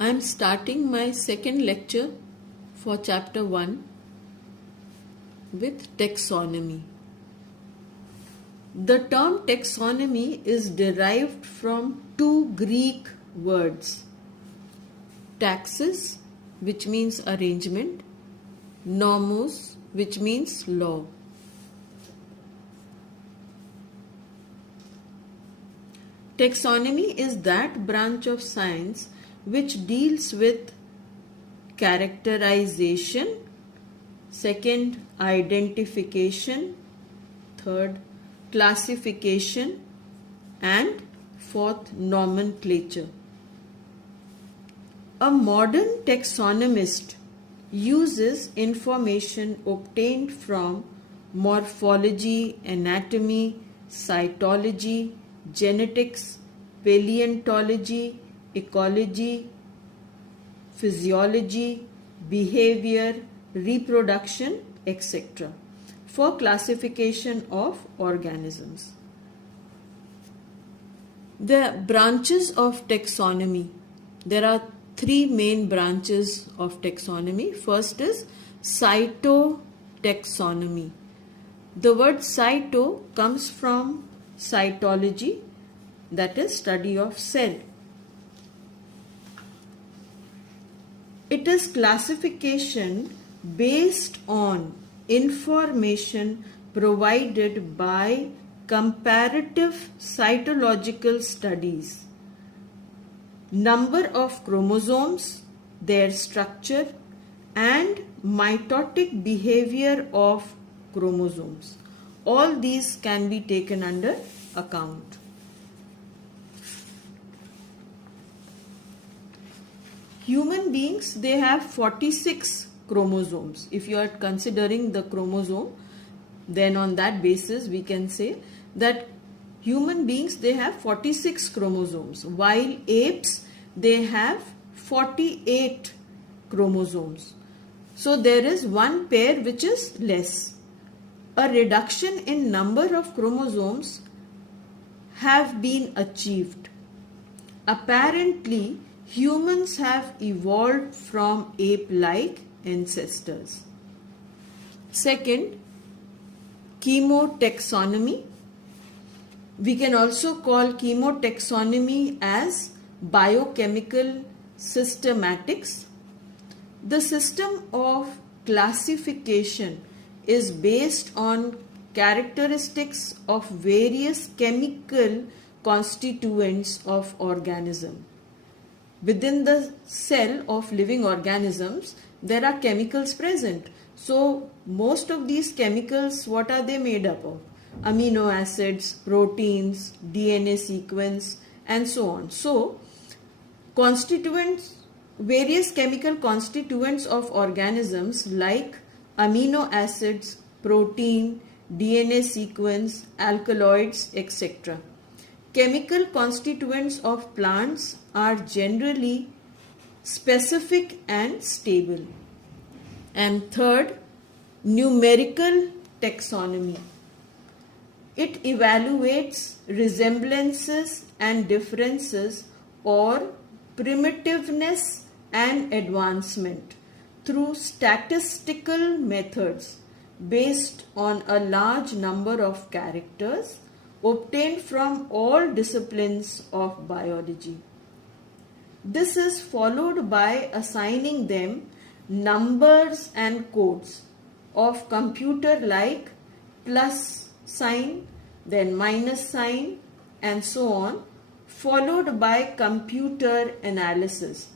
I am starting my second lecture for chapter 1 with taxonomy. The term taxonomy is derived from two Greek words, taxis, which means arrangement, nomos, which means law. Taxonomy is that branch of science which deals with characterization, second, identification, third, classification, and fourth, nomenclature. A modern taxonomist uses information obtained from morphology, anatomy, cytology, genetics, paleontology, ecology, physiology, behavior, reproduction, etc. for classification of organisms. The branches of taxonomy. There are three main branches of taxonomy. First is cytotaxonomy. The word cyto comes from cytology, that is study of cell. It is classification based on information provided by comparative cytological studies. Number of chromosomes, their structure, and mitotic behavior of chromosomes. All these can be taken under account. Human beings, they have 46 chromosomes. If you are considering the chromosome, then on that basis we can say that human beings, they have 46 chromosomes, while apes, they have 48 chromosomes. So there is one pair which is less. A reduction in number of chromosomes have been achieved. Apparently, humans have evolved from ape-like ancestors. Second, chemotaxonomy. We can also call chemotaxonomy as biochemical systematics. The system of classification is based on characteristics of various chemical constituents of organism. Within the cell of living organisms, there are chemicals present. So most of these chemicals, what are they made up of? Amino acids, proteins, DNA sequence, and so on. So constituents, various chemical constituents of organisms like amino acids, protein, DNA sequence, alkaloids, etc. Chemical constituents of plants are generally specific and stable. And third, numerical taxonomy. It evaluates resemblances and differences or primitiveness and advancement through statistical methods based on a large number of characters obtained from all disciplines of biology. This is followed by assigning them numbers and codes of computer like plus sign, then minus sign, and so on, followed by computer analysis.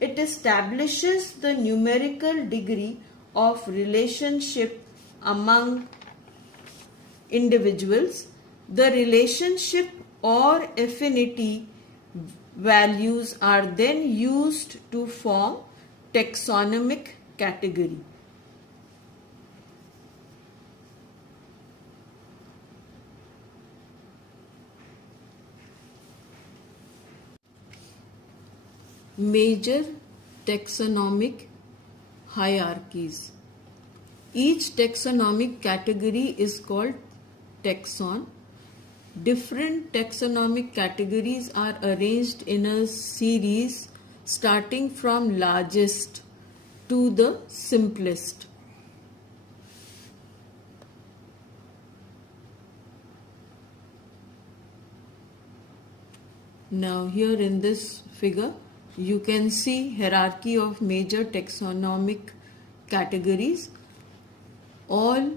It establishes the numerical degree of relationship among individuals. The relationship or affinity values are then used to form taxonomic category. Major taxonomic hierarchies. Each taxonomic category is called taxon. Different taxonomic categories are arranged in a series starting from largest to the simplest. Now here in this figure you can see hierarchy of major taxonomic categories. All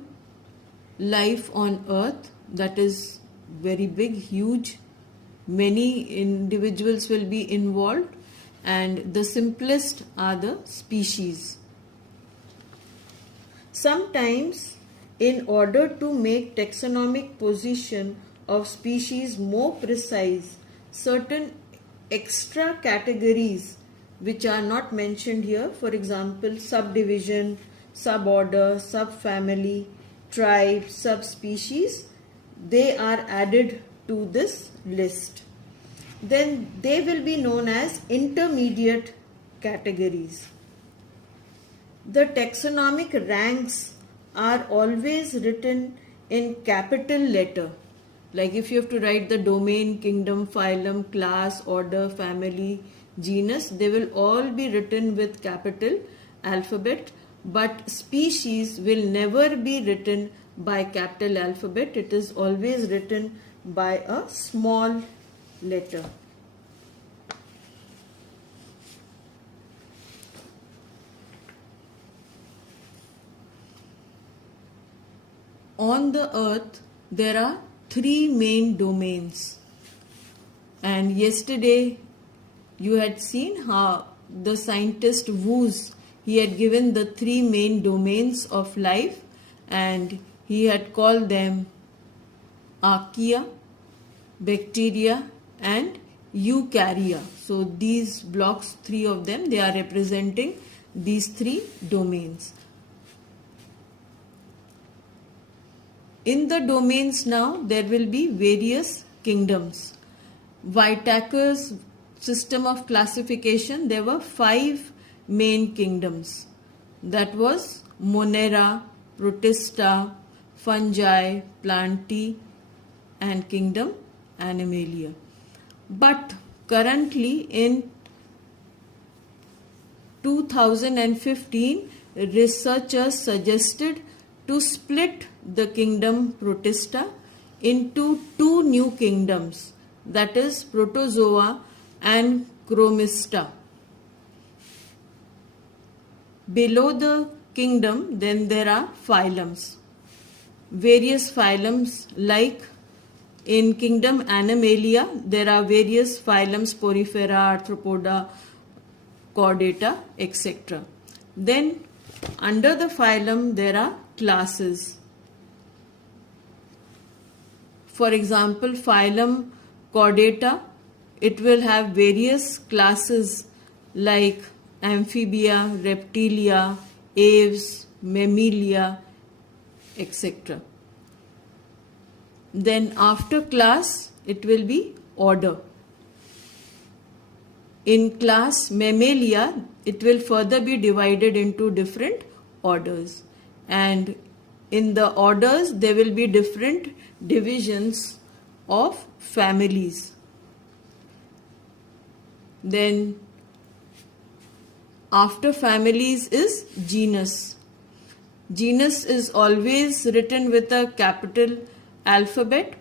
life on earth, that is very big, huge, many individuals will be involved, and the simplest are the species. Sometimes, in order to make taxonomic position of species more precise, certain extra categories which are not mentioned here, for example subdivision, suborder, subfamily, tribe, subspecies, they are added to this list. Then they will be known as intermediate categories. The taxonomic ranks are always written in capital letter. Like if you have to write the domain, kingdom, phylum, class, order, family, genus, they will all be written with capital alphabet, but species will never be written by capital alphabet. It is always written by a small letter. On the earth, there are 3 main domains, and yesterday you had seen how the scientist Woos, he had given the 3 main domains of life, and he had called them archaea, bacteria and eukarya. So these blocks, 3 of them, they are representing these 3 domains. In the domains now, there will be various kingdoms. Whitaker's system of classification, there were 5 main kingdoms. That was Monera, Protista, Fungi, Plantae and kingdom Animalia. But currently in 2015, researchers suggested to split the kingdom Protista into 2 new kingdoms, that is Protozoa and Chromista. Below the kingdom, then there are phylums. Various phylums, like in kingdom Animalia, there are various phylums, Porifera, Arthropoda, Chordata, etc. Then under the phylum, there are classes. For example, phylum Chordata, it will have various classes like amphibia, reptilia, aves, mammalia, etc. Then after class, it will be order. In class Mammalia, it will further be divided into different orders. And in the orders, there will be different divisions of families. Then after families is genus. Genus is always written with a capital alphabet.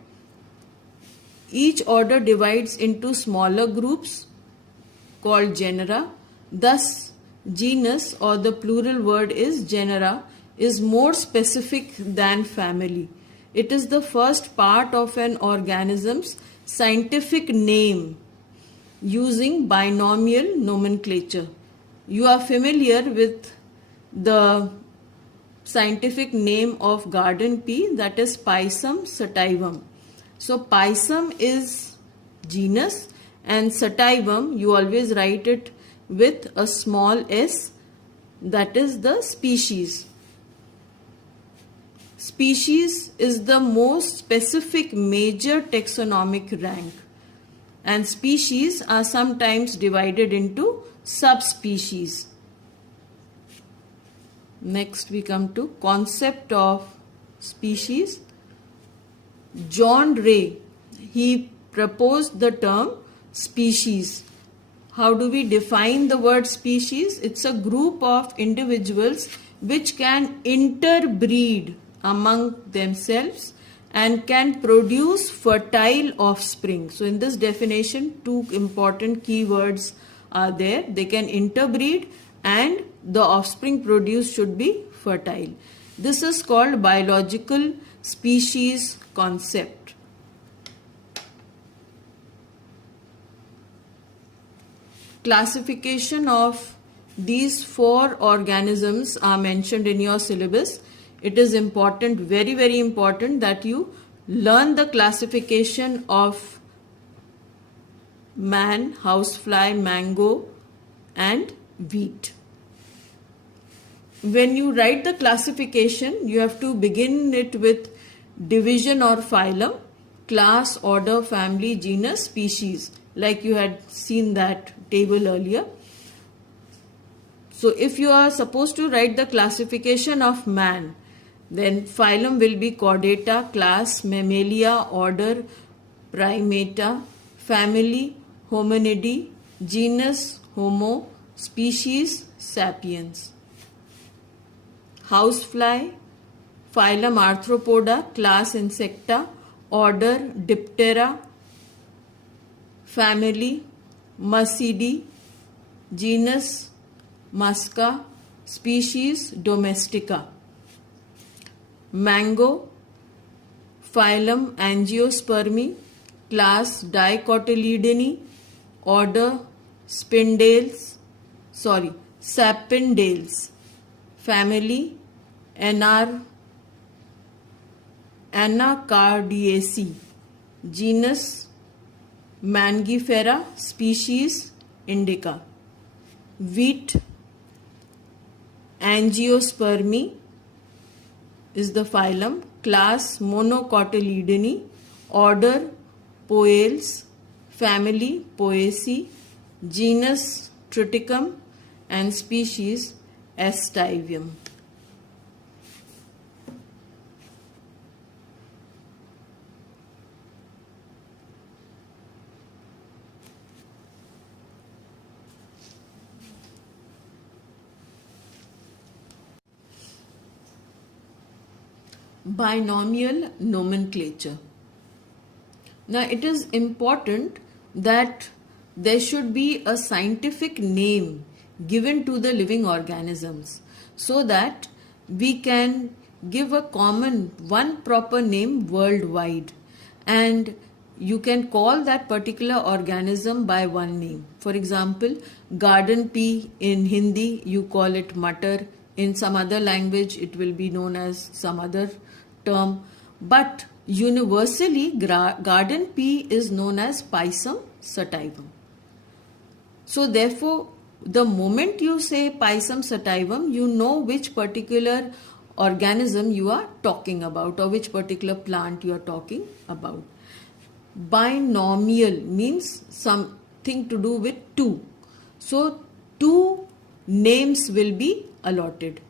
Each order divides into smaller groups called genera. Thus, genus, or the plural word is genera, is more specific than family. It is the first part of an organism's scientific name using binomial nomenclature. You are familiar with the scientific name of garden pea, that is Pisum sativum. So Pisum is genus and sativum, you always write it with a small s, that is the species. Species is the most specific major taxonomic rank, and species are sometimes divided into subspecies. Next we come to concept of species. John Ray, he proposed the term species. how do we define the word species? It's a group of individuals which can interbreed among themselves and can produce fertile offspring. So in this definition, two important keywords are there. They can interbreed and the offspring produced should be fertile. This is called biological species concept. Classification of these 4 organisms are mentioned in your syllabus. It is important, very, very important that you learn the classification of man, housefly, mango and wheat. When you write the classification, you have to begin it with division or phylum, class, order, family, genus, species, like you had seen that table earlier. So if you are supposed to write the classification of man, then phylum will be Chordata, class Mammalia, order Primata, family Hominidae, genus Homo, species Sapiens. Housefly, phylum Arthropoda, class Insecta, order Diptera, family Muscidae, genus Musca, species Domestica. Mango, phylum Angiospermi, class Dicotyledone, order Sapindales, family Anacardiaceae, genus Mangifera, species Indica. Wheat, Angiospermi is the phylum, class Monocotyledone, order Poales, family Poaceae, genus Triticum and species Aestivium. Binomial nomenclature. Now it is important that there should be a scientific name given to the living organisms so that we can give a common one proper name worldwide, and you can call that particular organism by one name. For example, garden pea in Hindi you call it matar, in some other language it will be known as some other term, but universally garden pea is known as Pisum sativum. So therefore, the moment you say Pisum sativum, you know which particular organism you are talking about or which particular plant you are talking about. Binomial means something to do with two. So two names will be allotted.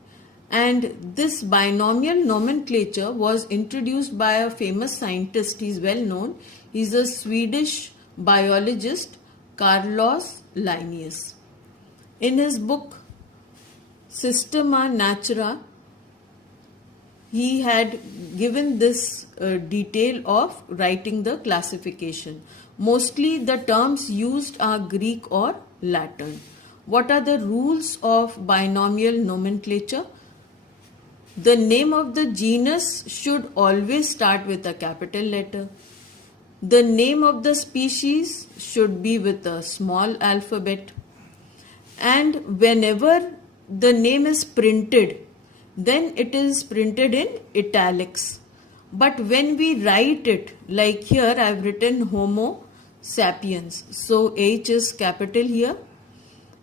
And this binomial nomenclature was introduced by a famous scientist. He is well known. He is a Swedish biologist, Carlos Linnaeus. In his book Systema Naturae, he had given this detail of writing the classification. Mostly the terms used are Greek or Latin. What are the rules of binomial nomenclature? The name of the genus should always start with a capital letter. The name of the species should be with a small alphabet. And whenever the name is printed, then it is printed in italics. But when we write it, like here I have written Homo sapiens. So H is capital here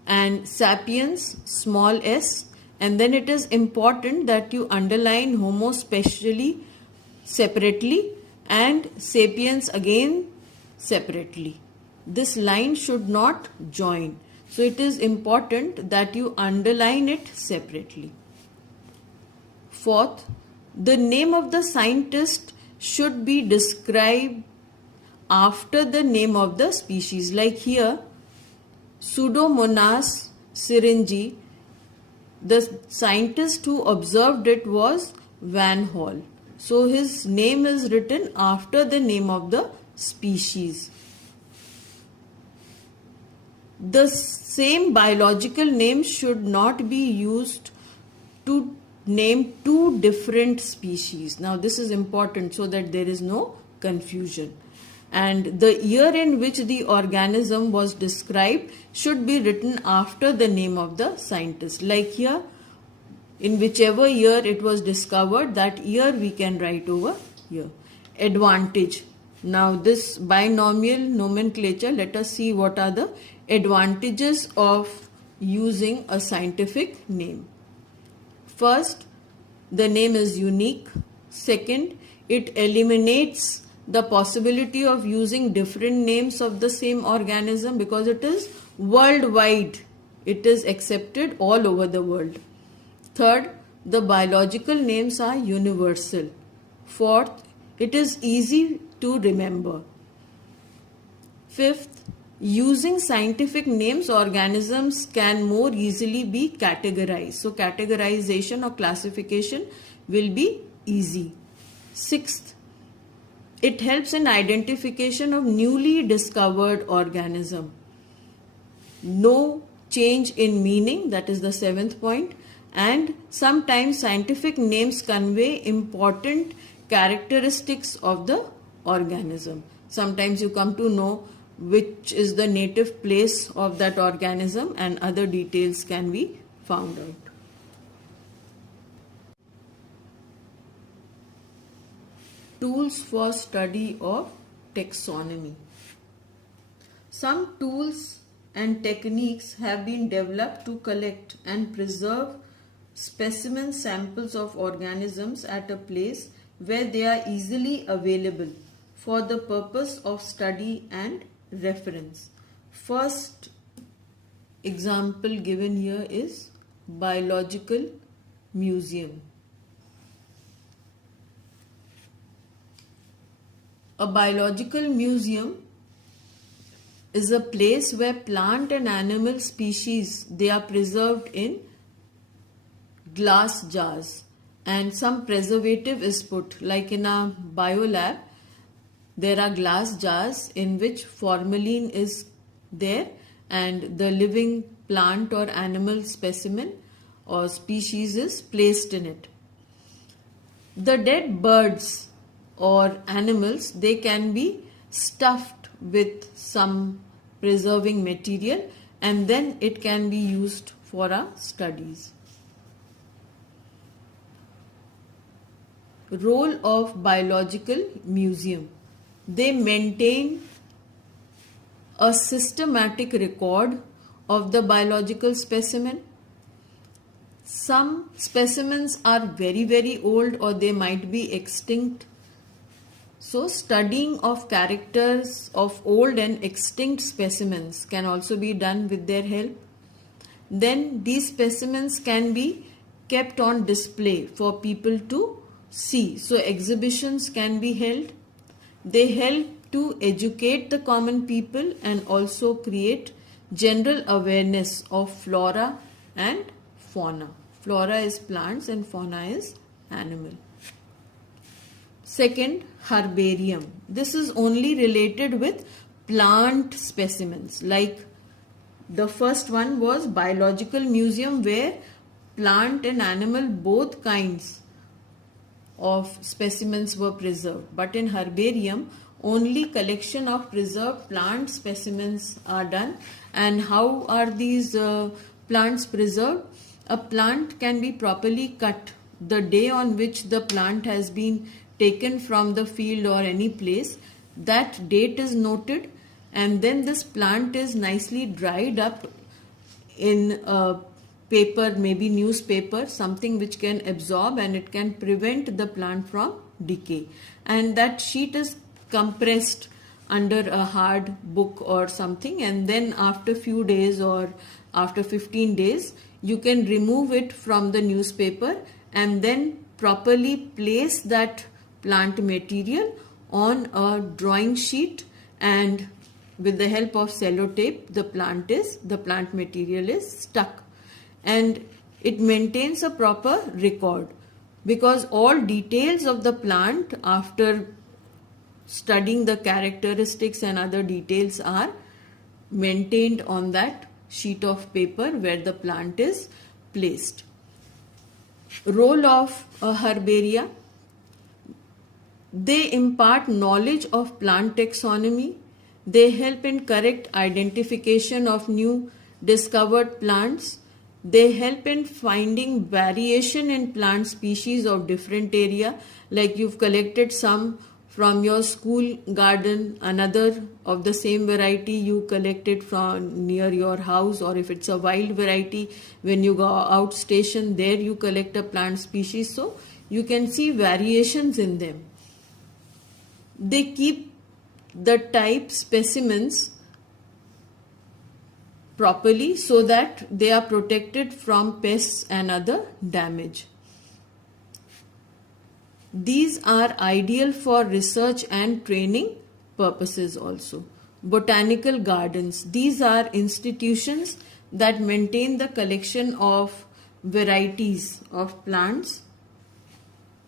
and sapiens small s. And then it is important that you underline Homo specially separately and sapiens again separately. This line should not join. So it is important that you underline it separately. Fourth, the name of the scientist should be described after the name of the species. Like here, Pseudomonas syringae, the scientist who observed it was Van Hall. So his name is written after the name of the species. The same biological name should not be used to name two different species. Now this is important so that there is no confusion. And the year in which the organism was described should be written after the name of the scientist. Like here, in whichever year it was discovered, that year we can write over here. Advantage. Now this binomial nomenclature, let us see what are the advantages of using a scientific name. First, the name is unique. Second, it eliminates the possibility of using different names of the same organism because it is worldwide. It is accepted all over the world. Third, the biological names are universal. Fourth, it is easy to remember. Fifth, using scientific names, organisms can more easily be categorized. So categorization or classification will be easy. Sixth, it helps in identification of newly discovered organism. No change in meaning, that is the seventh point. And sometimes scientific names convey important characteristics of the organism. Sometimes you come to know which is the native place of that organism and other details can be found out. Tools for study of taxonomy. Some tools and techniques have been developed to collect and preserve specimen samples of organisms at a place where they are easily available for the purpose of study and reference. First example given here is biological museum. A biological museum is a place where plant and animal species, they are preserved in glass jars and some preservative is put. Like in a biolab, there are glass jars in which formalin is there and the living plant or animal specimen or species is placed in it. The dead birds or animals, they can be stuffed with some preserving material and then it can be used for our studies. Role of biological museum. They maintain a systematic record of the biological specimen. Some specimens are very, very old or they might be extinct. So studying of characters of old and extinct specimens can also be done with their help. Then these specimens can be kept on display for people to see. So exhibitions can be held. They help to educate the common people and also create general awareness of flora and fauna. Flora is plants and fauna is animal. Second, herbarium. This is only related with plant specimens. Like the first one was biological museum where plant and animal both kinds of specimens were preserved. But in herbarium, only collection of preserved plant specimens are done. And how are these plants preserved? A plant can be properly cut the day on which the plant has been taken from the field or any place. That date is noted and then this plant is nicely dried up in a paper, maybe newspaper, something which can absorb and it can prevent the plant from decay. And that sheet is compressed under a hard book or something, and then after few days or after 15 days, you can remove it from the newspaper and then properly place that plant material on a drawing sheet and with the help of sellotape, the plant material is stuck, and it maintains a proper record, because all details of the plant, after studying the characteristics and other details, are maintained on that sheet of paper where the plant is placed. Role of a herbaria: they impart knowledge of plant taxonomy. They help in correct identification of new discovered plants. They help in finding variation in plant species of different area, like you've collected some from your school garden, another of the same variety you collected from near your house, or if it's a wild variety, when you go out station, there you collect a plant species, so you can see variations in them. They keep the type specimens properly so that they are protected from pests and other damage. These are ideal for research and training purposes also. Botanical gardens: these are institutions that maintain the collection of varieties of plants.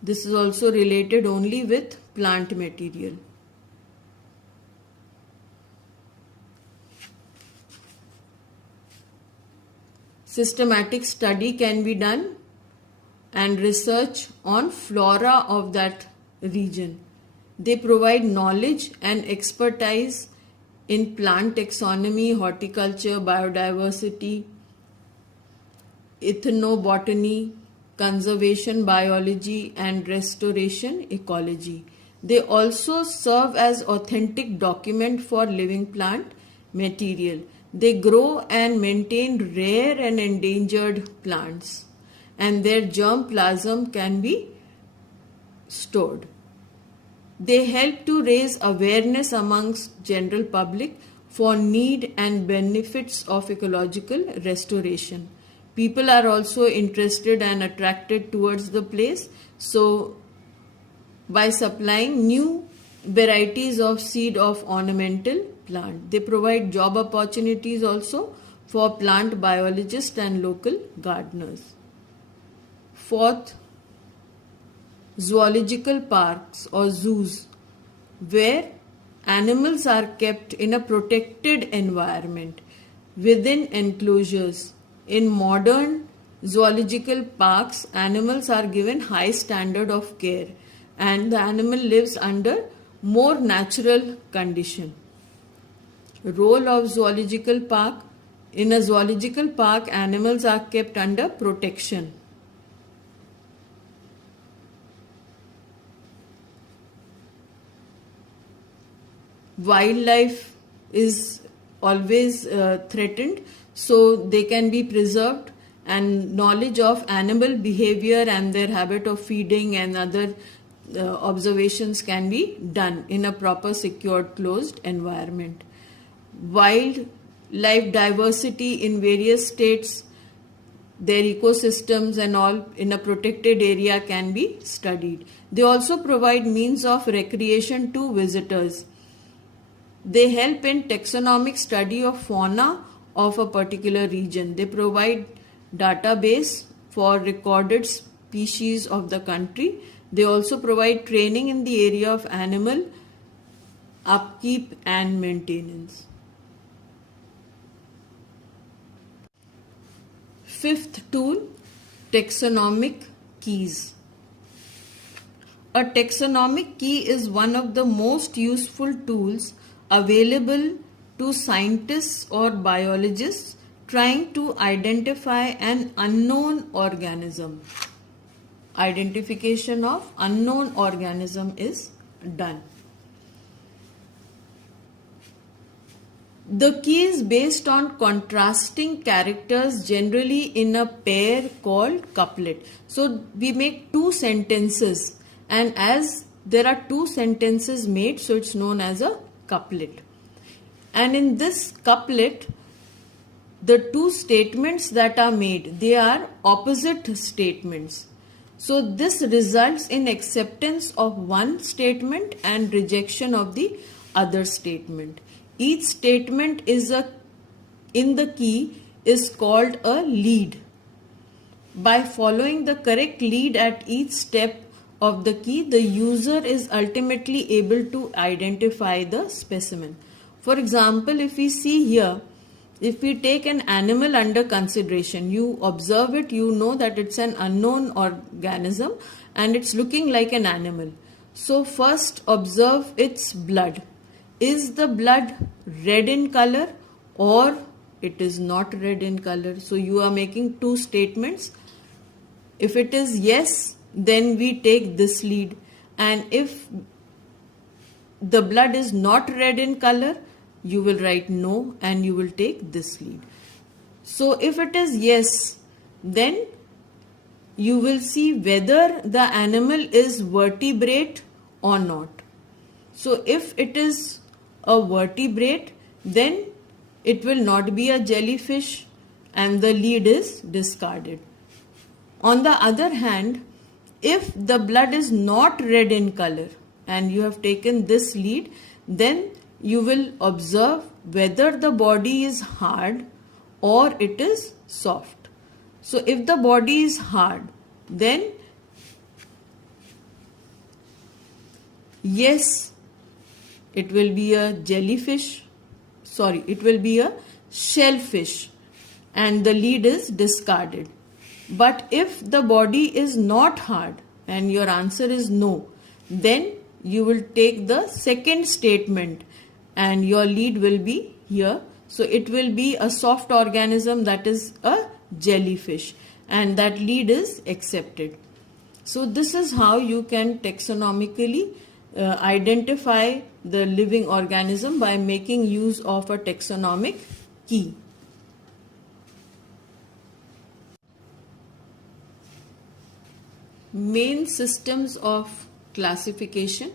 This is also related only with plant material. Systematic study can be done and research on flora of that region. They provide knowledge and expertise in plant taxonomy, horticulture, biodiversity, ethnobotany, conservation biology, and restoration ecology. They also serve as authentic document for living plant material. They grow and maintain rare and endangered plants, and their germplasm can be stored. They help to raise awareness amongst general public for need and benefits of ecological restoration. People are also interested and attracted towards the place, so by supplying new varieties of seed of ornamental plant, they provide job opportunities also for plant biologists and local gardeners. Fourth, zoological parks or zoos, where animals are kept in a protected environment within enclosures. In modern zoological parks, animals are given high standard of care and the animal lives under more natural condition. Role of zoological park: in a zoological park, animals are kept under protection. Wildlife is always threatened, so they can be preserved, and knowledge of animal behavior and their habit of feeding and other observations can be done in a proper secured closed environment. Wildlife diversity in various states, their ecosystems and all in a protected area can be studied. They also provide means of recreation to visitors. They help in taxonomic study of fauna of a particular region. They provide database for recorded species of the country. They also provide training in the area of animal upkeep and maintenance. Fifth tool, taxonomic keys. A taxonomic key is one of the most useful tools available to scientists or biologists trying to identify an unknown organism. Identification of unknown organism is done. The key is based on contrasting characters, generally in a pair called couplet. So we make two sentences, and as there are two sentences made, so it's known as a couplet. And in this couplet, the two statements that are made, they are opposite statements. So this results in acceptance of one statement and rejection of the other statement. Each statement in the key is called a lead. By following the correct lead at each step of the key, the user is ultimately able to identify the specimen. For example, if we see here, if we take an animal under consideration, you observe it, you know that it's an unknown organism and it's looking like an animal. So first observe its blood. Is the blood red in color or it is not red in color? So you are making two statements. If it is yes, then we take this lead, and if the blood is not red in color, you will write no and you will take this lead. So if it is yes, then you will see whether the animal is vertebrate or not. So if it is a vertebrate, then it will not be a jellyfish and the lead is discarded. On the other hand, if the blood is not red in color and you have taken this lead, then you will observe whether the body is hard or it is soft. So if the body is hard, then yes, it will be a jellyfish, it will be a shellfish and the lead is discarded. But if the body is not hard and your answer is no, then you will take the second statement and your lead will be here. So it will be a soft organism, that is a jellyfish, and that lead is accepted. So this is how you can taxonomically identify the living organism by making use of a taxonomic key. Main systems of classification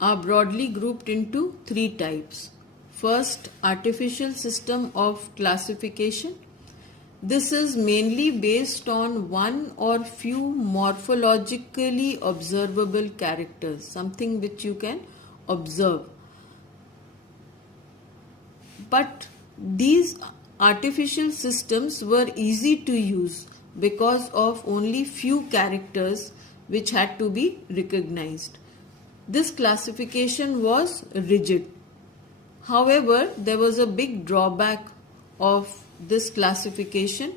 are broadly grouped into three types. First, artificial system of classification. This is mainly based on one or few morphologically observable characters, something which you can observe. But these artificial systems were easy to use because of only few characters which had to be recognized. This classification was rigid. However, there was a big drawback of this classification,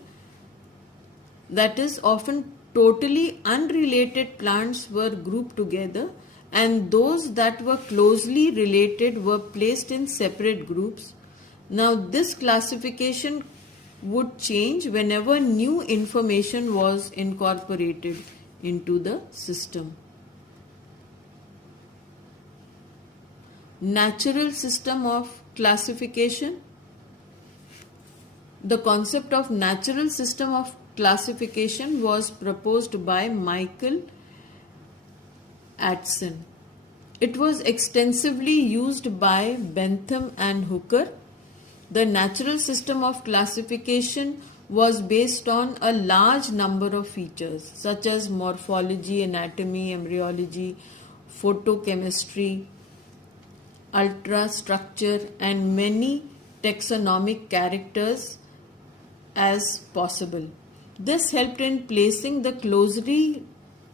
that is, often totally unrelated plants were grouped together and those that were closely related were placed in separate groups. Now this classification would change whenever new information was incorporated into the system. Natural system of classification. The concept of natural system of classification was proposed by Michael Atson. It was extensively used by Bentham and Hooker. The natural system of classification was based on a large number of features such as morphology, anatomy, embryology, photochemistry, ultrastructure, and many taxonomic characters as possible. This helped in placing the closely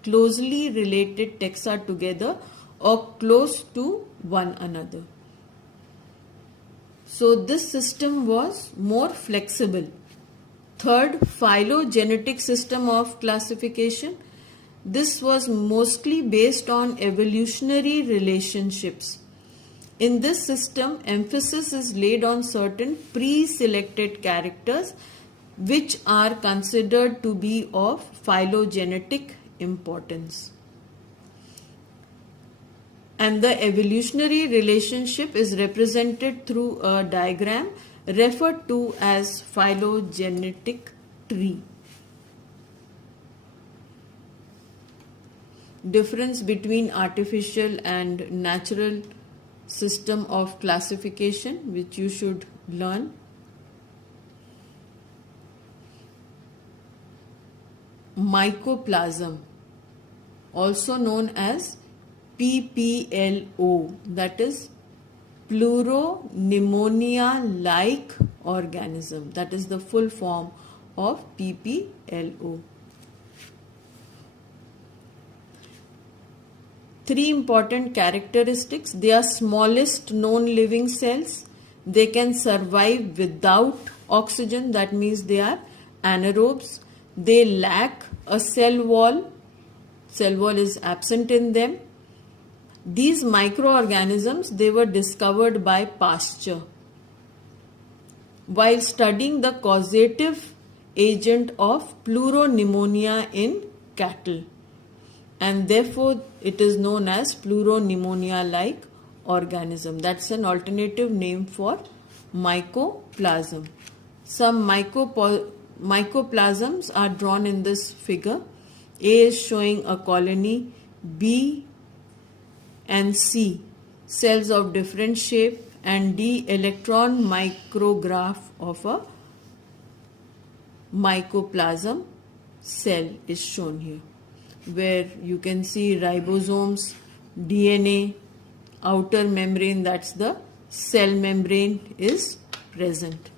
related taxa together or close to one another. So this system was more flexible. Third, phylogenetic system of classification. This was mostly based on evolutionary relationships. In this system, emphasis is laid on certain pre-selected characters which are considered to be of phylogenetic importance. And the evolutionary relationship is represented through a diagram referred to as phylogenetic tree. Difference between artificial and natural system of classification, which you should learn. Mycoplasm, also known as PPLO, that is Pleuropneumonia-like organism. That is the full form of PPLO. 3 important characteristics. They are smallest known living cells. They can survive without oxygen. That means they are anaerobes. They lack a cell wall. Cell wall is absent in them. These microorganisms, they were discovered by Pasteur while studying the causative agent of pleuropneumonia in cattle, and therefore it is known as pleuropneumonia-like organism. That's an alternative name for mycoplasm. Some mycoplasms are drawn in this figure. A is showing a colony, B and C cells of different shape, and D electron micrograph of a mycoplasm cell is shown here, where you can see ribosomes, DNA, outer membrane, that's the cell membrane, is present.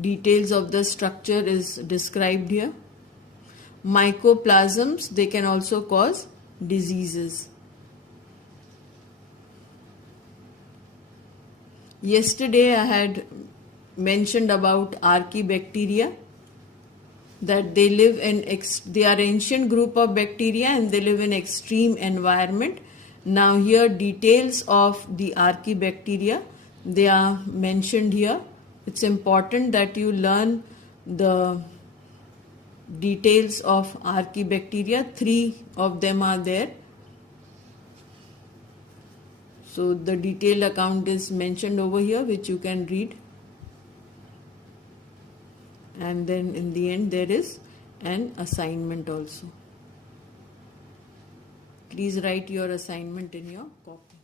Details of the structure is described here. Mycoplasms, they can also cause diseases. Yesterday I had mentioned about archaebacteria, that they live in they are ancient group of bacteria and they live in extreme environment. Now here details of the archaebacteria, they are mentioned here. It's important that you learn the details of archaebacteria. 3 of them are there. So the detailed account is mentioned over here, which you can read. And then in the end there is an assignment also. Please write your assignment in your copy.